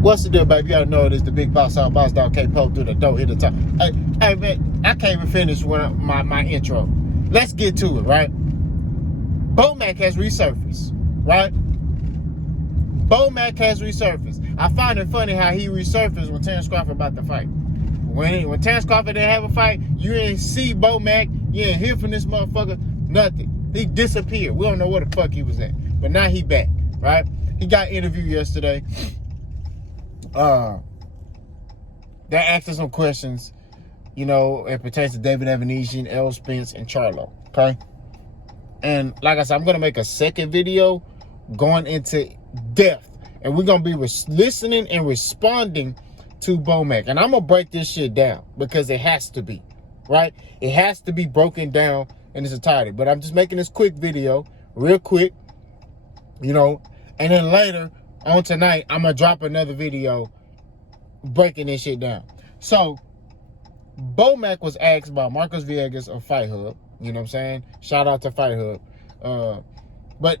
What's the deal, baby? You already know it is the big boss out, boss dog K Pope through the door, hit the top. Hey, man, I can't even finish my intro. Let's get to it, right? Bomac has resurfaced, right? Bomac has resurfaced. I find it funny how he resurfaced when Terrence Crawford about to fight. When Terrence Crawford didn't have a fight, you didn't see Bomac, you didn't hear from this motherfucker, nothing. He disappeared. We don't know where the fuck he was at. But now he back, right? He got interviewed yesterday. They asked him some questions, you know, it pertains to David Evanesian, Errol Spence, and Charlo, okay? And like I said, I'm going to make a second video going into depth. And we're going to be listening and responding to Bomac. And I'm going to break this shit down because it has to be, right? It has to be broken down in its entirety. But I'm just making this quick video, real quick, you know, and then later on tonight, I'm going to drop another video breaking this shit down. So, Bomac was asked by Marcus Villegas of Fight Hub. You know what I'm saying? Shout out to Fight Hub. But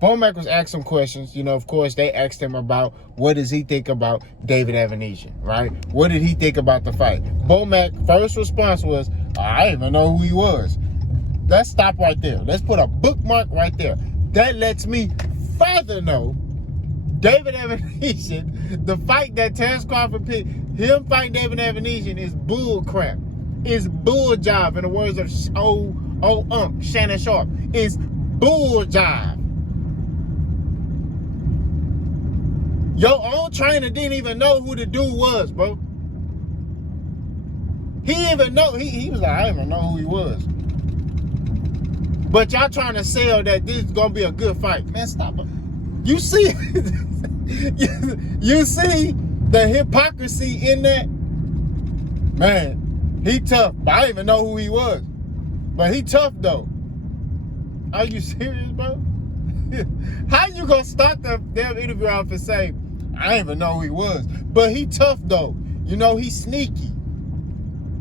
Bomac was asked some questions. You know, of course, they asked him about what does he think about David Evanesian, right? What did he think about the fight? Bomac first response was, I didn't even know who he was. Let's stop right there. Let's put a bookmark right there. That lets me further know David Evanesian, the fight that Terrence Crawford picked, him fighting David Evanesian is bull crap. It's bull jive, in the words of Shannon Sharp. It's bull jive. Your own trainer didn't even know who the dude was, bro. He didn't even know. He was like, I didn't even know who he was. But y'all trying to sell that this is going to be a good fight. Man, stop it. You see, you see the hypocrisy in that? Man, he tough. I didn't even know who he was. But he tough, though. Are you serious, bro? How you going to start the damn interview off and say, I didn't even know who he was. But he tough, though. You know, he's sneaky.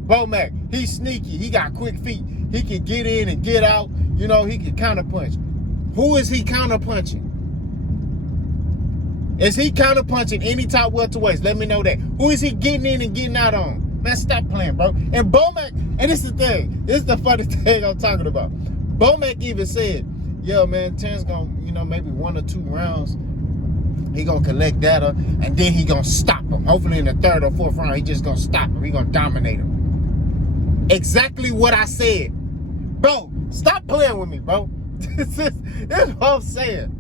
Bomac, he's sneaky. He got quick feet. He can get in and get out. You know, he can counterpunch. Who is he counterpunching? Is he counterpunching any top welterweights? Let me know that. Who is he getting in and getting out on? Man, stop playing, bro. And Bomac, and this is the thing. This is the funny thing I'm talking about. Bomac even said, yo, man, Terrence gonna, you know, maybe 1 or 2 rounds, he gonna collect data, and then he gonna stop him. Hopefully in the 3rd or 4th round, he just gonna stop him. He gonna dominate him. Exactly what I said. Bro, stop playing with me, bro. This is what I'm saying.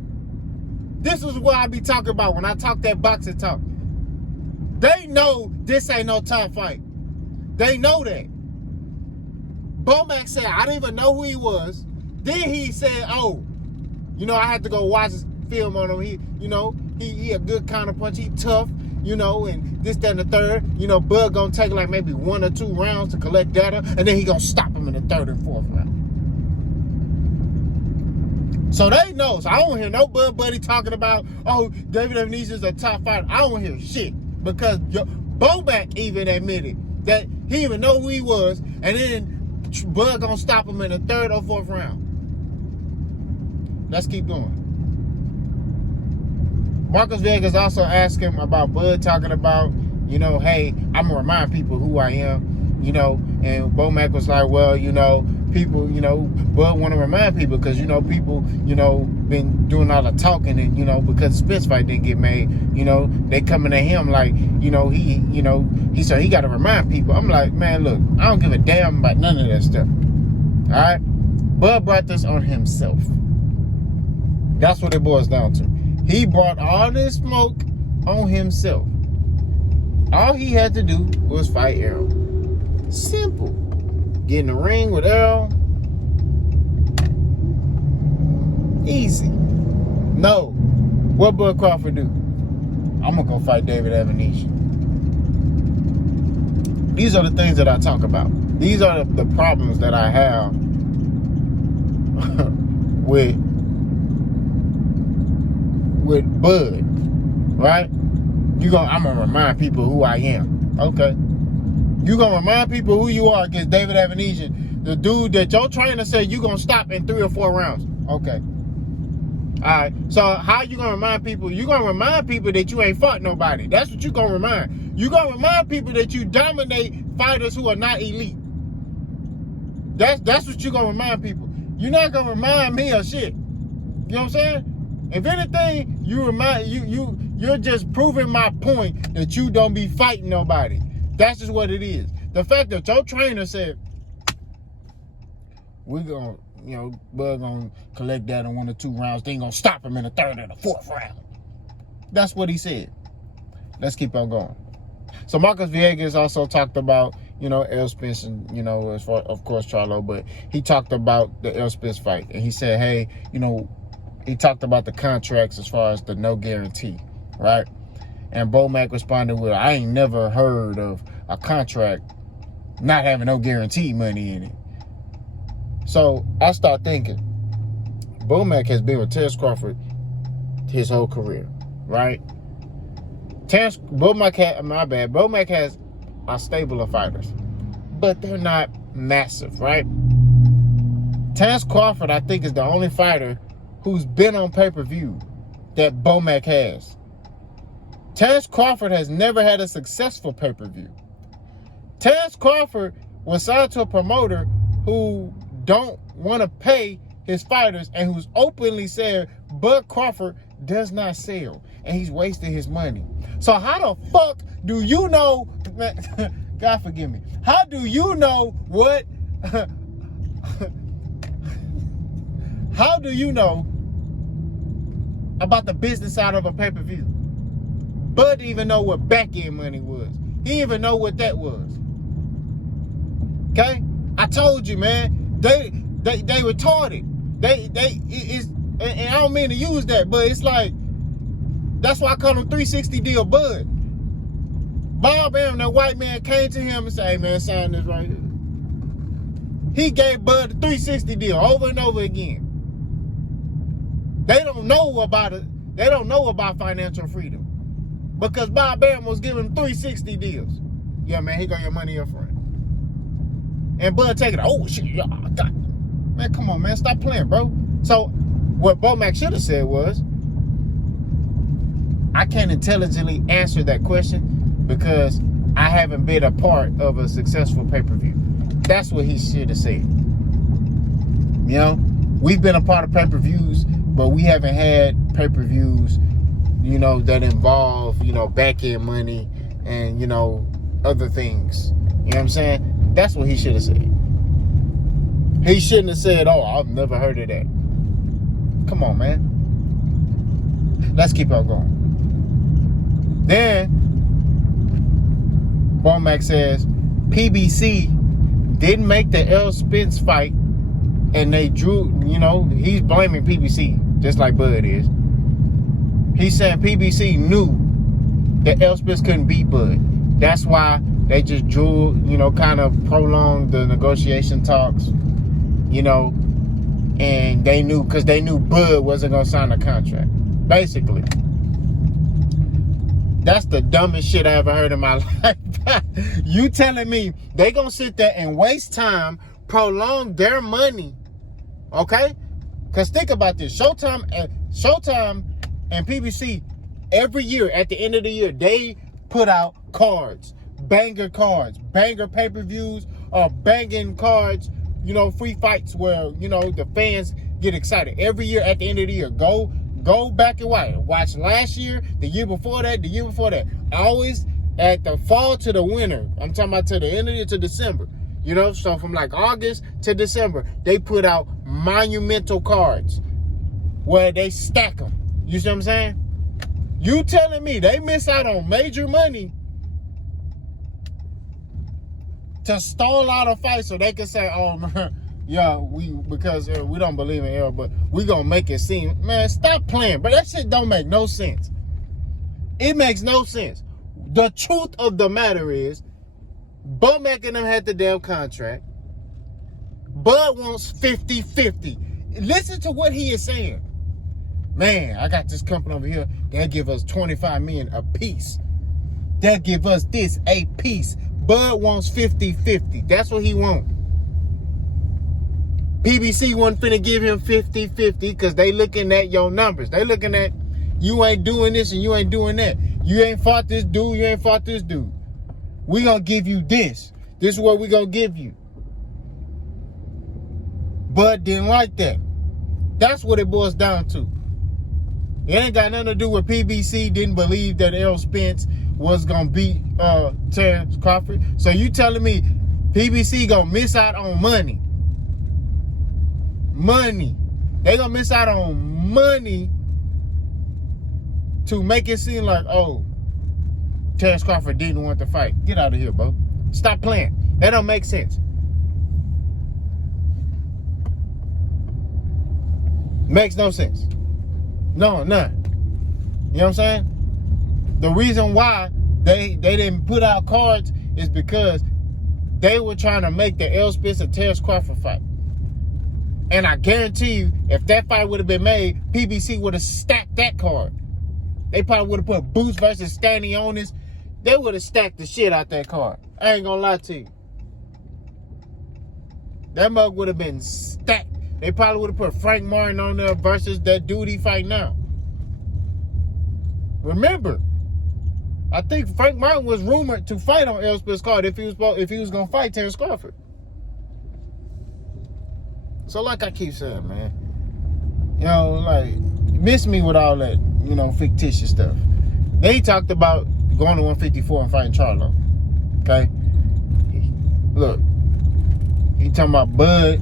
This is what I be talking about when I talk that boxing talk. They know this ain't no tough fight. They know that. Bomac said, I didn't even know who he was. Then he said, oh, you know, I had to go watch his film on him. He, you know, he a good counterpunch. He tough, you know, and this, that, and the 3rd. You know, Bud gonna take like maybe 1 or 2 rounds to collect data, and then he gonna stop him in the 3rd and 4th round. So they know. So I don't hear no Bud Buddy talking about, oh, David Evanesian is a top fighter. I don't hear shit. Because Bomac even admitted that he didn't even know who he was. And then Bud gonna stop him in the 3rd or 4th round. Let's keep going. Marcus Villegas also asked him about Bud talking about, you know, hey, I'm gonna remind people who I am, you know. And Bomac was like, well, you know, people, you know, Bud want to remind people because, you know, people, you know, been doing all the talking and, you know, because the Spence fight didn't get made, you know, they coming at him like, you know, he said he got to remind people. I'm like, man, look, I don't give a damn about none of that stuff. All right? Bud brought this on himself. That's what it boils down to. He brought all this smoke on himself. All he had to do was fight Errol. Simple. Get in the ring with Errol. Easy. No. What Bud Crawford do? I'm going to go fight David Evanesian. These are the things that I talk about. These are the problems that I have with Bud. Right? I'm going to remind people who I am. Okay. You going to remind people who you are against David Evanesian, the dude that your trainer said you going to stop in 3 or 4 rounds. Okay. All right. So how you gonna remind people? You gonna remind people that you ain't fought nobody. That's what you gonna remind. You gonna remind people that you dominate fighters who are not elite. That's what you gonna remind people. You're not gonna remind me of shit. You know what I'm saying? If anything, you're just proving my point that you don't be fighting nobody. That's just what it is. The fact that your trainer said, we're gonna, Bud gonna collect that in 1 or 2 rounds. They ain't gonna stop him in the 3rd or the 4th round. That's what he said. Let's keep on going. So Marcus Villegas also talked about, Errol Spence and, as far, of course, Charlo, but he talked about the Errol Spence fight. And he said, hey, he talked about the contracts as far as the no guarantee, right? And Bomac responded with, I ain't never heard of a contract not having no guarantee money in it. So I start thinking, Bomac has been with Terence Crawford his whole career, right? Bomac has a stable of fighters, but they're not massive, right? Terence Crawford, I think, is the only fighter who's been on pay-per-view that Bomac has. Terence Crawford has never had a successful pay-per-view. Terence Crawford was signed to a promoter who don't want to pay his fighters and who's openly said Bud Crawford does not sell and he's wasting his money. So how the fuck do you know, God forgive me, how do you know what, how do you know about the business side of a pay-per-view? Bud didn't even know what back-end money was. He didn't even know what that was. Okay? I told you, man, they retarded. And I don't mean to use that, but it's like, that's why I call him 360 deal Bud. Bob Arum, that white man, came to him and said, hey man, sign this right here. He gave Bud the 360 deal over and over again. They don't know about it. They don't know about financial freedom. Because Bob Arum was giving him 360 deals. Yeah, man, he got your money up front. And Bud taking it, oh shit, man, come on, man, stop playing, bro. So what Bomac should have said was, I can't intelligently answer that question because I haven't been a part of a successful pay-per-view. That's what he should have said. We've been a part of pay-per-views, but we haven't had pay-per-views, that involve, back-end money and, other things. You know what I'm saying? That's what he should have said. He shouldn't have said, oh, I've never heard of that. Come on, man. Let's keep on going. Then, Bomac says, PBC didn't make the Errol Spence fight, and they drew, he's blaming PBC, just like Bud is. He's saying PBC knew that Errol Spence couldn't beat Bud. That's why they just drew, kind of prolonged the negotiation talks, and they knew, because they knew Bud wasn't going to sign a contract. Basically. That's the dumbest shit I ever heard in my life. You telling me they going to sit there and waste time, prolong their money, okay? Because think about this. Showtime and PBC, every year, at the end of the year, they put out cards, banger pay-per-views, or banging cards, free fights where, the fans get excited. Every year at the end of the year, go back and watch last year, the year before that. Always at the fall to the winter. I'm talking about to the end of the year to December. So from like August to December, they put out monumental cards where they stack them. You see what I'm saying? You telling me they miss out on major money to stall out a fight so they can say, oh, man, yeah, because we don't believe in Errol, but we gonna make it seem, man, stop playing. But that shit don't make no sense. It makes no sense. The truth of the matter is, Bomac and them had the damn contract. Bud wants 50-50. Listen to what he is saying. Man, I got this company over here. They'll give us $25 million a piece. They'll give us this a piece. Bud wants 50-50. That's what he wants. PBC wasn't finna give him 50-50 because they looking at your numbers. They looking at you ain't doing this and you ain't doing that. You ain't fought this dude, you ain't fought this dude. We gonna give you this. This is what we gonna give you. Bud didn't like that. That's what it boils down to. It ain't got nothing to do with PBC didn't believe that Errol Spence was gonna beat Terrence Crawford. So you telling me PBC gonna miss out on money? Money. They gonna miss out on money to make it seem like, oh, Terrence Crawford didn't want to fight. Get out of here, bro. Stop playing. That don't make sense. Makes no sense. No, none. You know what I'm saying? The reason why they didn't put out cards is because they were trying to make the Errol Spence and Terrence Crawford fight. And I guarantee you, if that fight would have been made, PBC would have stacked that card. They probably would have put Boots versus Stanionis. They would have stacked the shit out that card. I ain't gonna lie to you. That mug would have been stacked. They probably would have put Frank Martin on there versus that dude he fight now. Remember, I think Frank Martin was rumored to fight on Errol Spence's card if he was gonna fight Terrence Crawford. So like I keep saying, man, you know, like, miss me with all that, you know, fictitious stuff. They talked about going to 154 and fighting Charlo. Okay? Look, he talking about Bud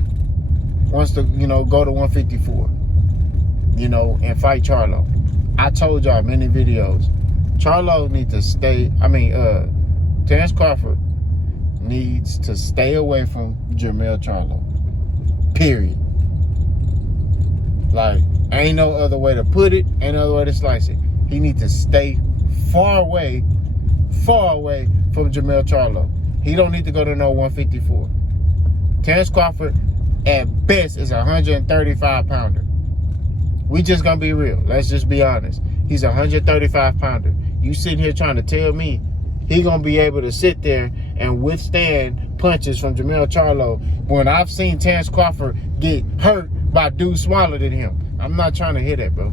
wants to, you know, go to 154, you know, and fight Charlo. I told y'all many videos, Charlo needs to stay, Terrence Crawford needs to stay away from Jermell Charlo. Period. Like, ain't no other way to put it, ain't no other way to slice it. He needs to stay far away from Jermell Charlo. He don't need to go to no 154. Terrence Crawford, at best, is a 135-pounder. We just gonna be real. Let's just be honest. He's a 135-pounder. You sitting here trying to tell me he gonna be able to sit there and withstand punches from Jermell Charlo when I've seen Terrence Crawford get hurt by dudes smaller than him? I'm not trying to hear that, bro.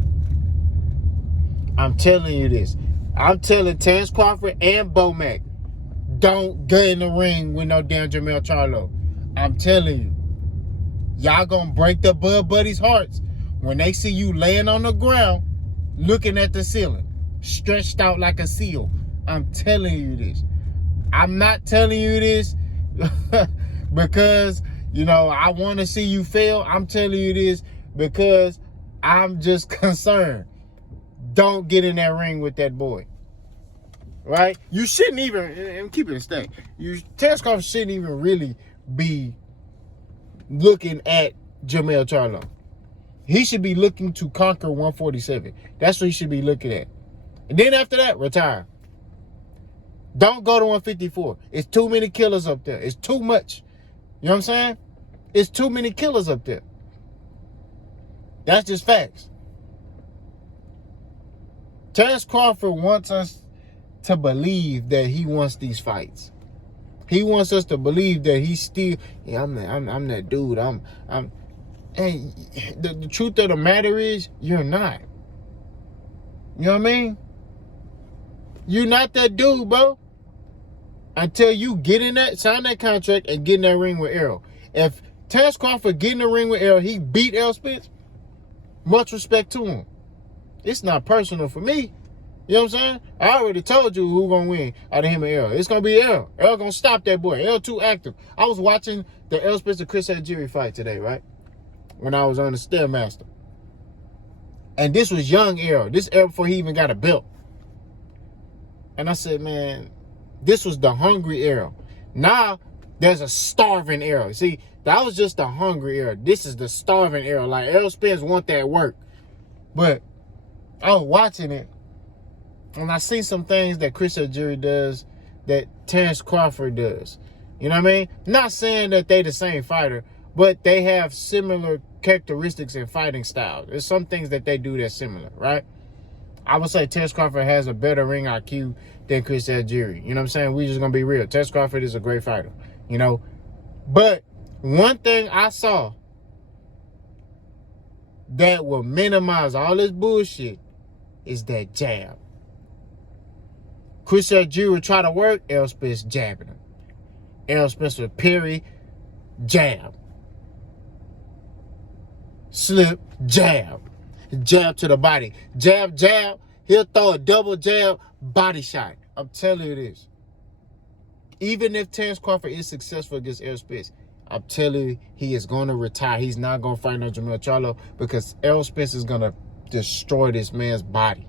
I'm telling you this. I'm telling Terrence Crawford and Bomac, don't get in the ring with no damn Jermell Charlo. I'm telling you. Y'all gonna break the Bud Buddies' hearts when they see you laying on the ground looking at the ceiling, stretched out like a seal. I'm telling you this. I'm not telling you this because, you know, I want to see you fail. I'm telling you this because I'm just concerned. Don't get in that ring with that boy. Right? You shouldn't even, and keep it a stack, Terrence Crawford shouldn't even really be looking at Jermell Charlo. He should be looking to conquer 147. That's what he should be looking at. And then after that, retire. Don't go to 154. It's too many killers up there. It's too much. You know what I'm saying? It's too many killers up there. That's just facts. Terrence Crawford wants us to believe that he wants these fights. He wants us to believe that he's still, yeah, I'm that dude. And the truth of the matter is, you're not. You know what I mean? You're not that dude, bro. Until you get in that, sign that contract and get in that ring with Errol. If Terrence Crawford get in the ring with Errol, he beat Errol Spence, much respect to him. It's not personal for me. You know what I'm saying? I already told you who's going to win out of him and Errol. It's going to be Errol. Errol going to stop that boy. Errol too active. I was watching the Errol Spence and Chris Algieri fight today, right? When I was on the Stairmaster. And this was young Errol. This Errol before he even got a belt. And I said, man, this was the hungry Errol. Now, there's a starving Errol. See, that was just the hungry Errol. This is the starving Errol. Like, Errol Spence want that work. But I was watching it, and I see some things that Chris Algieri does that Terrence Crawford does. You know what I mean? Not saying that they the same fighter, but they have similar characteristics in fighting styles. There's some things that they do that's similar, right? I would say Terrence Crawford has a better ring IQ than Chris Algieri. You know what I'm saying? We just going to be real. Terrence Crawford is a great fighter, you know? But one thing I saw that will minimize all this bullshit is that jab. Chris Jr. try to work, Errol Spence jabbing him. Errol Spence with parry, jab. Slip, jab. Jab to the body. Jab, jab. He'll throw a double jab, body shot. I'm telling you this. Even if Terence Crawford is successful against Errol Spence, I'm telling you, he is going to retire. He's not going to fight no Jermell Charlo because Errol Spence is going to destroy this man's body.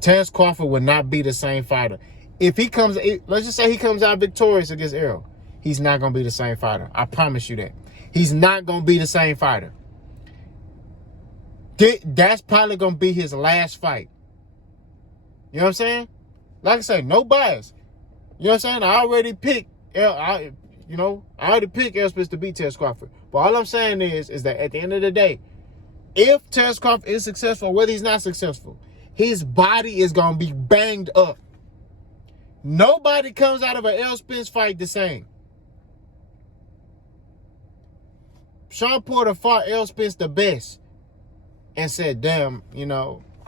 Terence Crawford will not be the same fighter. If he comes, let's just say he comes out victorious against Errol, he's not going to be the same fighter. I promise you that. He's not going to be the same fighter. That's probably going to be his last fight. You know what I'm saying? Like I said, no bias. You know what I'm saying? I already picked I already picked Errol Spence to beat Terence Crawford. But all I'm saying is that at the end of the day, if Terence Crawford is successful, whether he's not successful, his body is going to be banged up. Nobody comes out of an Errol Spence fight the same. Sean Porter fought Errol Spence the best and said, damn,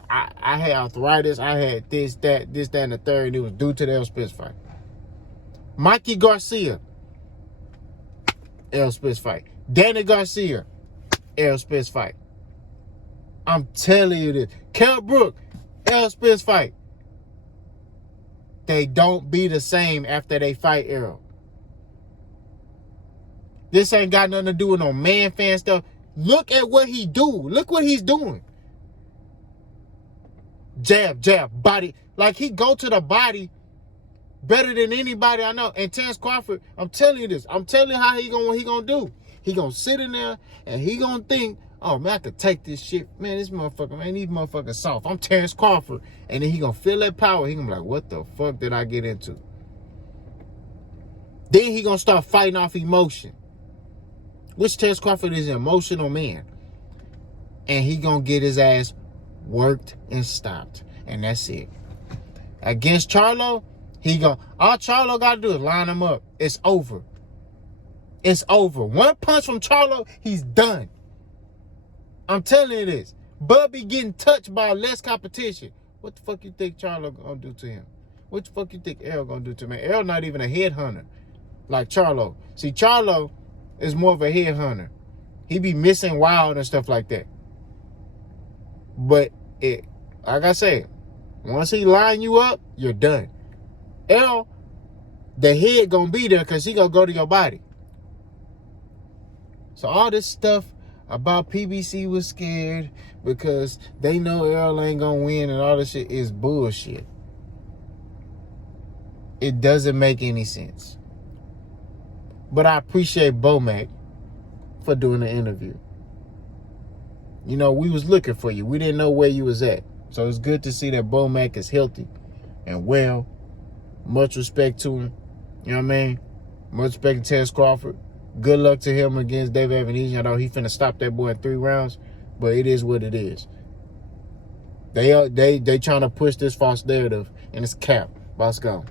I had arthritis, I had this, that, and the third, and it was due to the Errol Spence fight. Mikey Garcia, Errol Spence fight. Danny Garcia, Errol Spence fight. I'm telling you this. Kell Brook, Errol Spence fight. They don't be the same after they fight Errol. This ain't got nothing to do with no man fan stuff. Look at what he do. Look what he's doing. Jab, jab, body. Like he go to the body better than anybody I know. And Terence Crawford, I'm telling you this. I'm telling you what he gonna do. He gonna sit in there and he gonna think, oh man, I could take this shit. Man, these motherfuckers soft. I'm Terence Crawford. And then he gonna feel that power. He gonna be like, what the fuck did I get into? Then he gonna start fighting off emotion. Which Terence Crawford is an emotional man. And he gonna get his ass worked and stopped. And that's it. Against Charlo, all Charlo gotta do is line him up. It's over. It's over. One punch from Charlo, he's done. I'm telling you this. Bubby getting touched by less competition. What the fuck you think Charlo gonna do to him? What the fuck you think Errol gonna do to him? Errol not even a headhunter like Charlo. See, Charlo is more of a headhunter. He be missing wild and stuff like that. But like I said, once he line you up, you're done. Errol, the head gonna be there because he gonna go to your body. So all this stuff about PBC was scared because they know Errol ain't gonna win and all this shit is bullshit. It doesn't make any sense. But I appreciate Bomac for doing the interview. We was looking for you. We didn't know where you was at. So it's good to see that Bomac is healthy and well. Much respect to him. You know what I mean? Much respect to Terence Crawford. Good luck to him against David Evanesian. I know he finna stop that boy in 3 rounds, but it is what it is. They trying to push this false narrative, and it's cap. Boss gone.